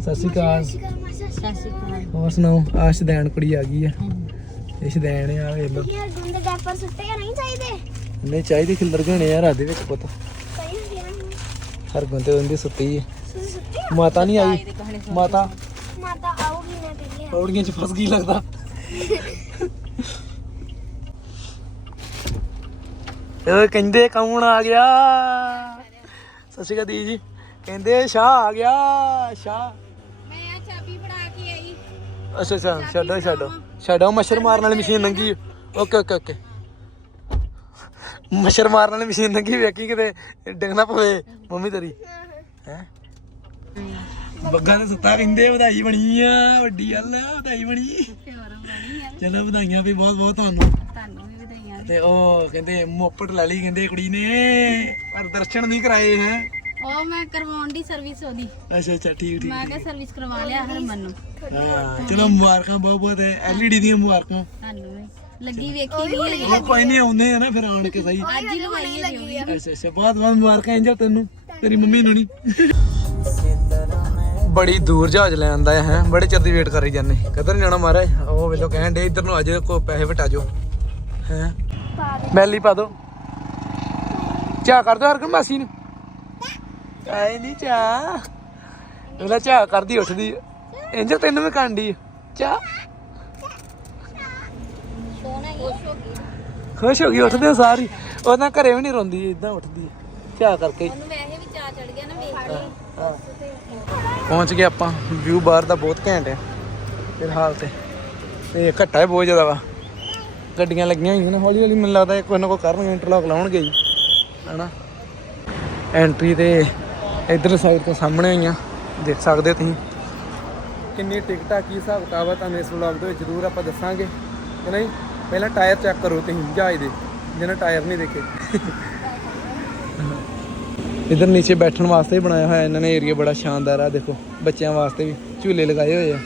ਸਤਿ ਸ਼੍ਰੀ ਅਕਾਲ। ਸਤਿ ਸ਼੍ਰੀ ਅਕਾਲ ਹੋਰ ਸੁਣਾਓ ਆ ਸ਼ਦੈਣ ਕੁੜੀ ਆ ਗਈ ਆ। ਇਹ ਸ਼ਦੈਣ ਆ ਵੇਖ ਲਓ। ਯਾਰ ਗੰਦੇ ਡਾਇਪਰ ਸੁੱਟੇ ਜਾਂ ਨਹੀਂ ਚਾਹੀਦੇ? ਨਹੀਂ ਚਾਹੀਦੀ ਖਿਲਰ ਗਏ ਨੇ ਯਾਰ ਆਦੇ ਵਿੱਚ ਪੁੱਤ। ਹੁੰਦੀ ਹਰ ਗੁੰਦੇ ਉਹਦੀ ਸੁੱਤੀ। ਹੈ ਮਾਤਾ ਨਹੀਂ ਆਈ। ਮਾਤਾ। ਮਾਤਾ ਆਉਗੀ ਨਾ ਪਹਿਲੇ ਪੌੜੀਆਂ 'ਚ ਫਸ ਗਈ ਲੱਗਦਾ। ਇਹ ਕਹਿੰਦੇ ਕੌਣ ਆ ਗਿਆ? ਸਤਿ ਸ਼੍ਰੀ ਅਕਾਲ ਜੀ। ਕਹਿੰਦੇ ਸ਼ਾਹ ਆ ਗਿਆ। ਸ਼ਾਹ। ਮੈਂ ਆ ਚਾਬੀ ਫੜਾ ਕੇ ਆਈ। ਅੱਛਾ ਅੱਛਾ। ਛੱਡੋ ਛੱਡੋ। ਛੱਡੋ ਮੱਛਰ ਮਾਰਨ ਵਾਲੀ ਮਸ਼ੀਨ ਲੰਗੀ ਓਕੇ ਓਕੇ ਓਕੇ। ਮੱਛਰ ਮਾਰਨ ਵਾਲੀ ਮਸ਼ੀਨ ਲੰਗੀ ਵੇਖੀ ਕਿਤੇ ਡਿੱਗਣਾ ਪਵੇ। ਮੰਮੀ ਤੇਰੀ। ਹੈ? ਬੱਗਾ ਤੇ ਸੁੱਤਾ ਕਹਿੰਦੇ ਵਧਾਈ ਬਣੀ ਆ ਵੱਡੀ ਗੱਲ ਆ ਵਧਾਈ ਬਣੀ। ਚਲੋ ਵਧਾਈਆਂ ਵੀ ਬਹੁਤ ਬਹੁਤ ਤੁਹਾਨੂੰ। ਤੁਹਾਨੂੰ ਵੀ ਵਧਾਈਆਂ ਤੇ ਉਹ ਕਹਿੰਦੇ ਮੋਪਟ ਲੈ ਲਈ ਕਹਿੰਦੇ ਕੁੜੀ ਨੇ। ਪਰ ਦਰਸ਼ਨ ਨਹੀਂ ਕਰਾਏ ਹੈ। ਉਹ ਮੈਂ ਕਰਵਾਉਣ ਦੀ ਸਰਵਿਸ ਉਹਦੀ। ਅੱਛਾ ਅੱਛਾ ਠੀਕ ਠੀਕ ਮੈਂ ਕਿਹਾ ਸਰਵਿਸ ਕਰਵਾ ਲਿਆ ਹਰਮਨ ਨੂੰ। ਹਾਂ ਚਲੋ ਮੁਬਾਰਕਾਂ ਬਹੁਤ ਬਹੁਤ ਐਲਈਡੀ ਦੀਆਂ ਮੁਬਾਰਕਾਂ। ਤੁਹਾਨੂੰ ਵੀ। ਲੱਗੀ ਵੇਖੀ ਨਹੀਂ ਉਹ ਕੋਈ ਨਹੀਂ ਆਉਂਦੇ ਆ ਨਾ ਫਿਰ ਆਉਣ ਕੇ ਸਹੀ। ਅੱਜ ਹੀ ਲਵਾਈ ਹੈ ਜੀ ਅੱਛਾ ਅੱਛਾ। ਬਹੁਤ ਬਹੁਤ ਮੁਬਾਰਕਾਂ ਐਂਜਲ ਤੈਨੂੰ। ਤੇਰੀ ਮੰਮੀ ਨੂੰ ਨਹੀਂ। ਬੜੀ ਦੂਰ ਜਹਾਜ਼ ਲੈ ਆਂਦਾ ਹੈ। ਬੜੇ ਚਿਰ ਦੀ ਵੇਟ ਕਰੀ ਜਾਂਦੇ। ਕਦਰ ਨੀ ਜਾਣਾ ਮਹਾਰਾਜ? ਉਹ ਵੇਲੋ ਕਹਿਣ ਦੇ ਇੱਧਰ ਨੂੰ ਅੱਜ ਕੋ ਪੈਸੇ ਵਟਾ ਜੋ ਹੈ? ਮੈਲੀ ਪਾ ਦੋ। ਚਾਹ ਕਰ ਦੋ ਹਰਕਨ ਮਾਸੀ ਨੂੰ। ਆਏ ਨਹੀਂ ਚਾਹ। ਉਹਦਾ ਚਾਹ ਕਰਦੀ ਉੱਠਦੀ। ਐਂਜਲ ਤੈਨੂੰ ਵੀ ਕਾਂਡੀ ਚਾਹ। ਖੁਸ਼ ਹੋ ਗਈ ਉੱਠਦੇ ਸਾਰੀ। ਉਹਨਾਂ ਘਰੇ ਵੀ ਨਹੀਂ ਰੋਂਦੀ ਇਦਾਂ ਉੱਠਦੀ ਹੈ। ਚਾਹ ਕਰਕੇ? ਹੀ। ਉਹਨੂੰ ਵੈਸੇ ਵੀ ਚਾਹ ਚੜ ਗਿਆ ਨਾ ਵੇਖ ਕੇ। ਪਹੁੰਚ ਗਏ ਆਪਾਂ ਵਿਊ ਬਾਹਰ ਦਾ ਬਹੁਤ ਘੈਂਟ ਹੈ ਫਿਲਹਾਲ ਤੇ। ਤੇ ਘੱਟਾ ਹੈ ਬਹੁਤ ਜ਼ਿਆਦਾ ਵਾ। ਗੱਡੀਆਂ ਲੱਗੀਆਂ ਹੋਈਆਂ ਨੇ ਹੌਲੀ ਹੌਲੀ ਮੈਨੂੰ ਲੱਗਦਾ ਕੋਈ ਨਾ ਕੋਈ ਕਰਨਗੇ ਇੰਟਰਲੌਕ ਲਾਉਣਗੇ ਜੀ ਹਨਾ? ਐਂਟਰੀ ਤੇ ਇਧਰ ਸਾਈਡ ਤੋਂ ਸਾਹਮਣੇ ਹੋਈਆਂ ਦੇਖ ਸਕਦੇ ਹੋ ਤੁਸੀਂ। ਕਿੰਨੀ ਟਿਕਟਾਂ ਕੀ ਹਿਸਾਬ ਕਿਤਾਬ ਆ ਤੁਹਾਨੂੰ ਇਸ ਵਲੌਗ ਦੇ ਵਿੱਚ? ਜ਼ਰੂਰ ਆਪਾਂ ਦੱਸਾਂਗੇ ਕਿ ਨਹੀਂ? ਪਹਿਲਾਂ ਟਾਇਰ ਚੈੱਕ ਕਰੋ ਤੁਸੀਂ ਜਹਾਜ਼ ਦੇ ਜਿਹਨਾਂ ਟਾਇਰ ਨਹੀਂ ਦੇਖੇ। ਇਧਰ ਨੀਚੇ ਬੈਠਣ ਵਾਸਤੇ ਬਣਾਇਆ ਹੋਇਆ ਇਹਨਾਂ ਨੇ ਏਰੀਆ ਬੜਾ ਸ਼ਾਨਦਾਰ ਆ ਦੇਖੋ ਬੱਚਿਆਂ ਵਾਸਤੇ ਵੀ ਝੂਲੇ ਲਗਾਏ ਹੋਏ ਆ।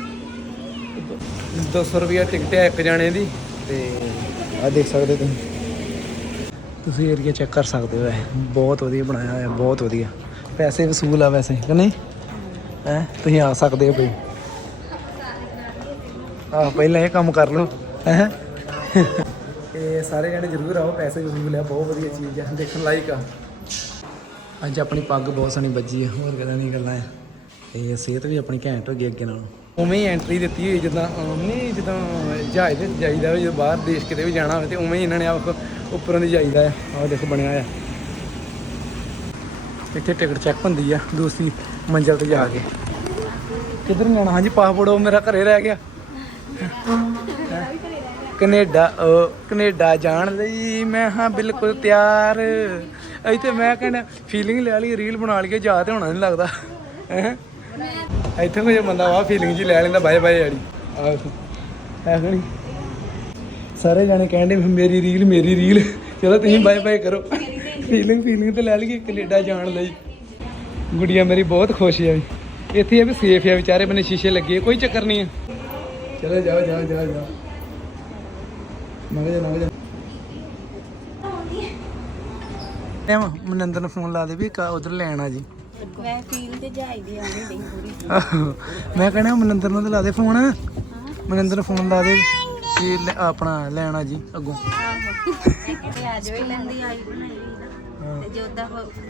200 ਰੁਪਿਆ ਟਿਕਟ ਹੈ ਇੱਕ ਜਾਣੇ ਦੀ। ਤੇ ਆ ਦੇਖ ਸਕਦੇ ਤੁਸੀਂ। ਤੁਸੀਂ ਏਰੀਆ ਚੈੱਕ ਕਰ ਸਕਦੇ ਹੋ ਇਹ ਬਹੁਤ ਵਧੀਆ ਬਣਾਇਆ ਹੋਇਆ ਬਹੁਤ ਵਧੀਆ। ਪੈਸੇ ਵਸੂਲ ਆ ਵੈਸੇ ਕਿ ਨਹੀਂ? ਹੈ ਤੁਸੀਂ ਆ ਸਕਦੇ ਹੋ ਕੋਈ। ਆਹ ਪਹਿਲਾਂ ਇਹ ਕੰਮ ਕਰ ਲਓ ਹੈ? ਇਹ ਸਾਰੇ ਜਾਣੇ ਜ਼ਰੂਰ ਆਓ, ਪੈਸੇ ਵਸੂਲ ਆ, ਬਹੁਤ ਵਧੀਆ ਚੀਜ਼ ਆ, ਦੇਖਣ ਲਾਇਕ ਆ। ਅੱਜ ਆਪਣੀ ਪੱਗ ਬਹੁਤ ਸੋਹਣੀ ਬੱਜੀ ਹੈ ਹੋਰ ਗੱਲਾਂ ਨਹੀਂ ਗੱਲਾਂ ਆ। ਤੇ ਸਿਹਤ ਵੀ ਆਪਣੀ ਘੈਂਟ ਹੋ ਗਈ ਅੱਗੇ ਨਾਲੋਂ। ਉਵੇਂ ਹੀ ਐਂਟਰੀ ਦਿੱਤੀ ਹੋਈ ਜਿੱਦਾਂ ਆਮ ਨਹੀਂ ਜਿੱਦਾਂ ਜਹਾਜ਼ ਤੇ ਜਾਈਦਾ ਹੋਵੇ ਜਦੋਂ ਬਾਹਰ ਦੇਸ਼ ਕਿਤੇ ਵੀ ਜਾਣਾ ਹੋਵੇ ਤੇ ਉਵੇਂ ਹੀ ਇਹਨਾਂ ਨੇ ਆਪ ਉੱਪਰੋਂ ਦੀ ਜਾਈਦਾ ਆ। ਆਹ ਦੇਖੋ ਬਣਿਆ ਆ। ਇੱਥੇ ਟਿਕਟ ਚੈੱਕ ਹੁੰਦੀ ਆ, ਦੂਸਰੀ ਮੰਜ਼ਲ ਤੇ ਜਾ ਕੇ। ਕਿੱਧਰ ਜਾਣਾ? ਹਾਂਜੀ ਪਾਸਪੋਰਟ ਉਹ ਮੇਰਾ ਘਰੇ ਰਹਿ ਗਿਆ। ਕੈਨੇਡਾ ਉਹ ਕੈਨੇਡਾ ਜਾਣ ਲਈ ਮੈਂ ਹਾਂ ਬਿਲਕੁਲ ਤਿਆਰ। ਇੱਥੇ ਮੈਂ ਕਹਿੰਦਾ ਫੀਲਿੰਗ ਲੈ ਲਈ ਰੀਲ ਬਣਾ ਲਈਏ ਜਾ ਤੇ ਹੋਣਾ ਨਹੀਂ ਲੱਗਦਾ। ਹੈ? ਇੱਥੇ ਕੋਈ ਬੰਦਾ ਵਾ ਫੀਲਿੰਗ ਜੀ ਲੈ ਲੈਂਦਾ, ਬਾਏ ਬਾਏ ਆੜੀ ਆਹ ਨਹੀਂ? ਸਾਰੇ ਜਾਣੇ ਕਹਿੰਦੇ ਵੀ ਮੇਰੀ ਰੀਲ ਮੇਰੀ ਰੀਲ ਚਲੋ ਤੁਸੀਂ ਬਾਏ ਬਾਏ ਕਰੋ। ਫੀਲਿੰਗ ਫੀਲਿੰਗ ਤੇ ਲੈ ਲਈਏ, ਕੈਨੇਡਾ ਜਾਣ ਲਈ। ਗੁੜੀਆ ਮੇਰੀ ਬਹੁਤ ਖੁਸ਼ ਹੈ ਵੀ। ਇੱਥੇ ਇਹ ਵੀ ਸੇਫ ਹੈ ਵਿਚਾਰੇ ਬੰਨੇ ਸ਼ੀਸ਼ੇ ਲੱਗੇ, ਕੋਈ ਚੱਕਰ ਨਹੀਂ ਹੈ ਚਲੋ ਜਾਓ ਜਾਓ ਜਾਓ ਜਾਓ। ਨਗ ਜਾ ਨਗ ਜਾ। ਐਮ ਮਨਿੰਦਰ ਨੂੰ ਫੋਨ ਲਾ ਦੇ ਵੀ ਉਧਰ ਲੈਣ ਆ ਜੀ। ਮੈਂ ਫੀਲ ਤੇ ਜਾਈ ਦੀ ਆਉਂਦੀ ਨਹੀਂ ਪੂਰੀ। ਮੈਂ ਕਹਿੰਦਾ ਮਨਿੰਦਰ ਨੂੰ ਤੇ ਲਾ ਦੇ ਫੋਨ। ਮਨਿੰਦਰ ਨੂੰ ਫੋਨ ਲਾ ਦੇ ਆਪਣਾ ਲੈਣ ਆ ਜੀ ਅੱਗੋਂ। ਤੇ ਆ ਜਾਵੇ ਲੈਂਦੀ ਆਈ ਬਣਾਈ ਨਾ। ਤੇ ਜੋ ਦਾ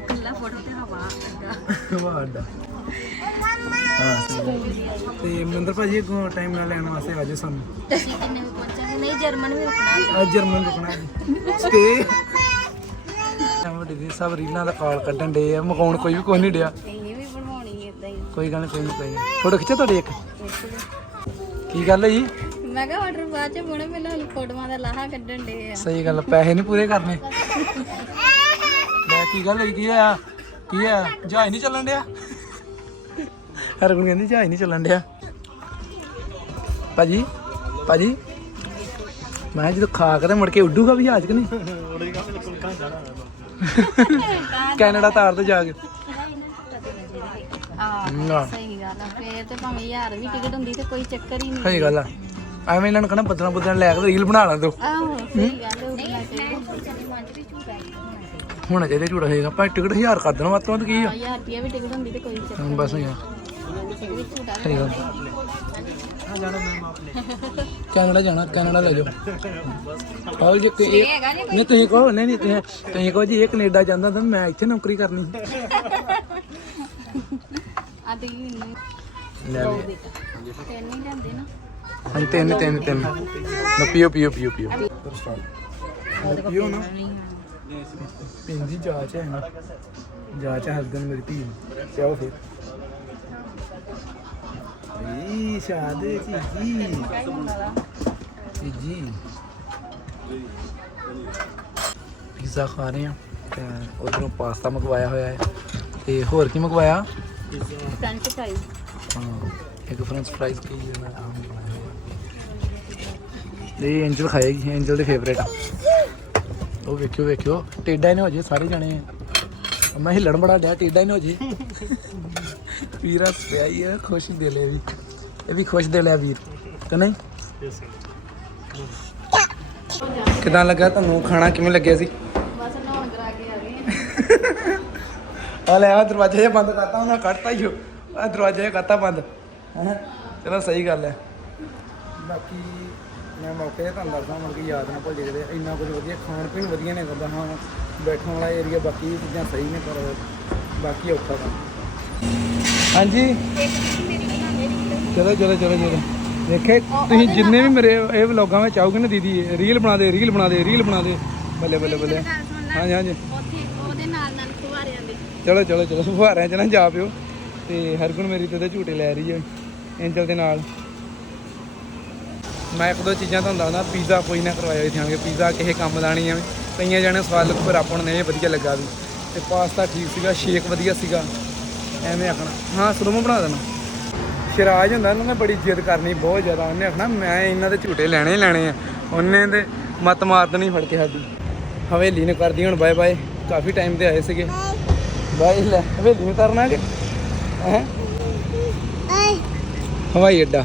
ਕੱਲਾ ਫੋਟੋ ਤੇ ਹਵਾ ਅੱਗਾ ਵਾਡਾ ਹਾਂ। ਤੇ ਮਨਿੰਦਰ ਭਾਜੀ ਅੱਗੋਂ ਟਾਈਮ ਨਾਲ ਲੈਣ ਵਾਸਤੇ ਆ ਜਾਓ ਸਾਨੂੰ। ਕਿੰਨੇ ਨਹੀਂ ਜਰਮਨ ਵੀ ਰੁਕਣਾ ਅੱਜ ਜਰਮਨ ਰੁਕਣਾ ਜੀ ਸਟੇ। ਵੱਡੇ ਦੀ ਸਭ ਰੀਲਾਂ ਦਾ ਕਾਲ ਕੱਢਣ ਡੇ ਆ ਮਕਾਉਣ ਕੋਈ ਵੀ ਕੁਝ ਨਹੀਂ ਡਿਆ। ਇਹ ਵੀ ਬਣਵਾਉਣੀ ਇਦਾਂ ਹੀ। ਕੋਈ ਗੱਲ ਕੋਈ ਨਹੀਂ ਕੋਈ ਨਹੀਂ। ਫੋਟੋ ਖਿੱਚਾ ਤੁਹਾਡੀ ਇੱਕ। ਕੀ ਗੱਲ ਹੈ ਜੀ ਮੈਂ ਕਿਹਾ ਆਰਡਰ ਬਾਅਦ ਚ ਮੁੜੇ ਮੈਨੂੰ ਹੁਣ ਫੋਟੋਆਂ ਦਾ ਲਾਹਾ ਕੱਢਣ ਦੇ ਆ। ਸਹੀ ਗੱਲ ਆ, ਪੈਸੇ ਨਹੀਂ ਪੂਰੇ ਕਰਨੇ। ਲੈ ਕੀ ਗੱਲ ਹੋਈ? ਕੀ ਆ ਕੀ ਆ ਜਹਾਜ਼ ਨਹੀਂ ਚੱਲਣ ਡਿਆ? ਹਰਗੁਣ ਕਹਿੰਦੀ ਜਹਾਜ਼ ਨਹੀਂ ਚੱਲਣ ਡਿਆ। ਭਾਜੀ ਭਾਜੀ। ਮੈਂ ਜਦੋਂ ਖਾ ਕੇ ਤੇ ਮੁੜ ਕੇ ਉੱਡੂਗਾ ਵੀ ਕਿ ਨਹੀਂ? ਕੈਨੇਡਾ ਤਾਰ ਤੇ ਜਾ ਕੇ। ਆ ਨਾ। ਸਹੀ ਗੱਲ ਆ ਫੇਰ ਤੇ ਭਾਵੇਂ ਯਾਰ ਵੀ ਟਿਕਟ ਹੁੰਦੀ ਤੇ ਕੋਈ ਚੱਕਰ ਹੀ ਨਹੀਂ। ਸਹੀ ਗੱਲ ਆ। ਐਵੇਂ ਇਹਨਾਂ ਨੂੰ ਕਹਣਾ ਬਦਲਾਂ ਬਦਲਾਂ ਲੈ ਕੇ ਰੀਲ ਬਣਾ ਲਾਂ ਦੋ। ਆਹੋ ਸਹੀ ਗੱਲ ਹੈ ਉੱਡਣਾ ਚਾਹੀਦਾ। ਹੁਣ ਚਾਹੀਦਾ ਝੂੜਾ ਹੋਏਗਾ ਭਾਈ ਟਿਕਟ 1000 ਕਰ ਦੇਣਾ ਵੱਧ ਤੋਂ ਵੱਧ ਕੀ ਆ? ਹਜ਼ਾਰ ਰੁਪਿਆ ਵੀ ਟਿਕਟ ਹੁੰਦੀ ਤੇ ਕੋਈ ਚੱਕਰ ਹੁਣ ਬਸ ਯਾਰ ਨਹੀਂ ਝੂਟਾ ਸਹੀ ਗੱਲ। ਕੈਨੇਡਾ ਜਾਣਾ ਕੈਨੇਡਾ ਲੈ ਜਾਓ। ਆਹ ਜੇ ਕੋਈ ਇਹ- ਹੈਗਾ ਨੀ ਨਹੀਂ ਤੁਸੀਂ ਕਹੋ ਨਹੀਂ ਨਹੀਂ ਤੁਸੀਂ ਤੁਸੀਂ ਕਹੋ ਜੀ ਇਹ ਕੈਨੇਡਾ ਜਾਂਦਾ ਤਾਂ ਮੈਂ ਇੱਥੇ ਨੌਕਰੀ ਕਰਨੀ। ਆ ਤੇ ਲੈ ਦੋ ਦੇ ਤਿੰਨ ਹੀ ਲੈਂਦੇ ਨਾ। ਹਾਂ ਤਿੰਨ ਤਿੰਨ ਤਿੰਨ। ਨਾ ਪੀਓ ਪੀਓ ਪੀਓ ਪੀਓ। ਪੀਓ ਨਾ। ਪਿੰਦੀ ਜਾਂਚ ਹੈ ਨਾ। ਜਾਂਚ ਹੈ ਹਸਬੰਦ ਮੇਰੀ ਧੀ ਨੂੰ। ਪਿਓ ਫਿਰ। ਈ ਸ਼ਾਦੇ ਜੀ ਜੀ ਪੀਜ਼ਾ ਖਾ ਰਹੇ ਆ ਤੇ ਉਧਰੋਂ ਪਾਸਤਾ ਮੰਗਵਾਇਆ ਹੋਇਆ ਹੈ ਤੇ ਹੋਰ ਕੀ ਮੰਗਵਾਇਆ ਫ੍ਰੈਂਚ ਫ੍ਰਾਈਜ਼ ਹਾਂ ਇੱਕ ਫ੍ਰੈਂਚ ਫ੍ਰਾਈਜ਼ ਕੀ ਹੈ ਨਾ ਆਮ ਬਣਾਇਆ ਇਹ ਐਂਜਲ ਖਾਏਗੀ ਐਂਜਲ ਦੇ ਫੇਵਰੇਟ ਆ ਉਹ ਵੇਖਿਓ ਵੇਖਿਓ। ਟੇਡਾ ਨੇ ਹੋ ਜੇ, ਸਾਰੇ ਜਣੇ। ਮੈਂ ਹਿੱਲਣ ਬੜਾ ਡਿਆ ਟੇਡਾ ਨੇ ਹੋ ਜੇ। ਵੀਰਾ ਪਿਆ ਹੀ ਆ ਖੁਸ਼ ਦੇ ਲਿਆ ਵੀ। ਇਹ ਵੀ ਖੁਸ਼ ਦੇ ਲਿਆ ਵੀਰ ਕਿ ਨਹੀਂ? ਕਿਦਾਂ ਲੱਗਾ ਤੁਹਾਨੂੰ ਖਾਣਾ? ਕਿਵੇਂ ਲੱਗਿਆ ਸੀ? ਬਸ ਨਹਾਉਣ ਕਰਾ ਕੇ ਆ ਗਏ ਆ। ਲੈ ਆ ਦਰਵਾਜ਼ਾ ਜਿਹਾ ਬੰਦ ਕਰਤਾ ਉਹਨਾਂ ਕੱਢਤਾ ਹੀ ਆ ਦਰਵਾਜ਼ਾ ਜਿਹਾ ਕਰਤਾ ਬੰਦ। ਹੈਂ? ਚਲੋ ਸਹੀ ਗੱਲ ਹੈ। ਬਾਕੀ ਮੈਂ ਮੌਕੇ ਤੇ ਤੁਹਾਨੂੰ ਦੱਸਦਾ ਮਤਲਬ ਕਿ ਯਾਦ ਨਾ ਭੁੱਲ ਜੇ ਕਿਤੇ ਇੰਨਾ ਕੁਝ ਵਧੀਆ ਖਾਣ ਪੀਣ ਵਧੀਆ ਨੇ ਕਰਦਾ ਹਾਂ ਬੈਠਣ ਵਾਲਾ ਏਰੀਆ ਬਾਕੀ ਚੀਜ਼ਾਂ ਸਹੀ ਨੇ ਪਰ ਬਾਕੀ ਔਖਾ ਕੰਮ। ਹਾਂਜੀ। ਚਲੋ ਚਲੋ ਚਲੋ ਚਲੋ। ਦੇਖੇ, ਤੁਸੀਂ ਜਿੰਨੇ ਵੀ ਮੇਰੇ ਇਹ ਵਲੌਗਾਂ ਵਿੱਚ ਆਓਗੇ ਨਾ ਦੀਦੀ, ਰੀਲ ਬਣਾ ਦੇ, ਰੀਲ ਬਣਾ ਦੇ, ਰੀਲ ਬਣਾ ਦੇ। ਬੱਲੇ ਬੱਲੇ ਬੱਲੇ। ਹਾਂਜੀ ਹਾਂਜੀ। ਉਹਦੇ ਨਾਲ ਨਾਲ ਫੁਹਾਰਿਆਂ ਦੇ ਚਲੋ ਚਲੋ ਚਲੋ, ਫੁਹਾਰਿਆਂ 'ਚ ਨਾ ਜਾ ਪਿਓ। ਤੇ ਹਰਗੁਣ ਮੇਰੀ ਤੇ ਝੂਟੇ ਲੈ ਰਹੀ ਹੈ, ਐਂਜਲ ਦੇ ਨਾਲ। ਮੈਂ ਇੱਕ ਦੋ ਚੀਜ਼ਾਂ ਤੁਹਾਨੂੰ ਦੱਸਦਾ, ਪੀਜ਼ਾ ਕੋਈ ਨਾ ਕਰਵਾਇਆ ਇੱਥੇ ਆਣਗੇ ਪੀਜ਼ਾ ਕਿਸੇ ਕੰਮ ਦਾ ਨਹੀਂ ਐਵੇਂ ਕਈਆਂ ਜਾਣੇ ਸਵਾਲ ਲੱਗੂ ਪਰ ਆਪਾਂ ਨੂੰ ਨਹੀਂ ਵਧੀਆ ਲੱਗਾ ਵੀ। ਤੇ ਪਾਸਤਾ ਠੀਕ ਸੀਗਾ, ਸ਼ੇਕ ਵਧੀਆ ਸੀਗਾ। ਐਵੇਂ ਆਖਣਾ। ਹਾਂ ਸਰੋਮਾ ਬਣਾ ਦੇਣਾ। ਸ਼ਰਾਜ ਹੁੰਦਾ ਉਹਨੇ ਬੜੀ ਜਿੱਦ ਕਰਨੀ ਬਹੁਤ ਜ਼ਿਆਦਾ। ਉਹਨੇ ਆਖਣਾ ਮੈਂ ਇਹਨਾਂ ਦੇ ਝੂਟੇ ਲੈਣੇ ਹੀ ਲੈਣੇ ਆ। ਉਹਨੇ ਤੇ ਮਤ ਮਾਰ ਦੇਣੀ ਫੜ ਕੇ ਸਾਡੀ। ਹਵੇਲੀ ਨੇ ਕਰਦੀ ਹੁਣ ਬਾਏ ਬਾਏ। ਕਾਫੀ ਟਾਈਮ ਤੇ ਆਏ ਸੀਗੇ। ਬਾਏ ਲੈ। ਹਵੇਲੀ ਨੂੰ ਕਰਨਾ ਕਿ? ਹੈ? ਹਵਾਈ ਅੱਡਾ।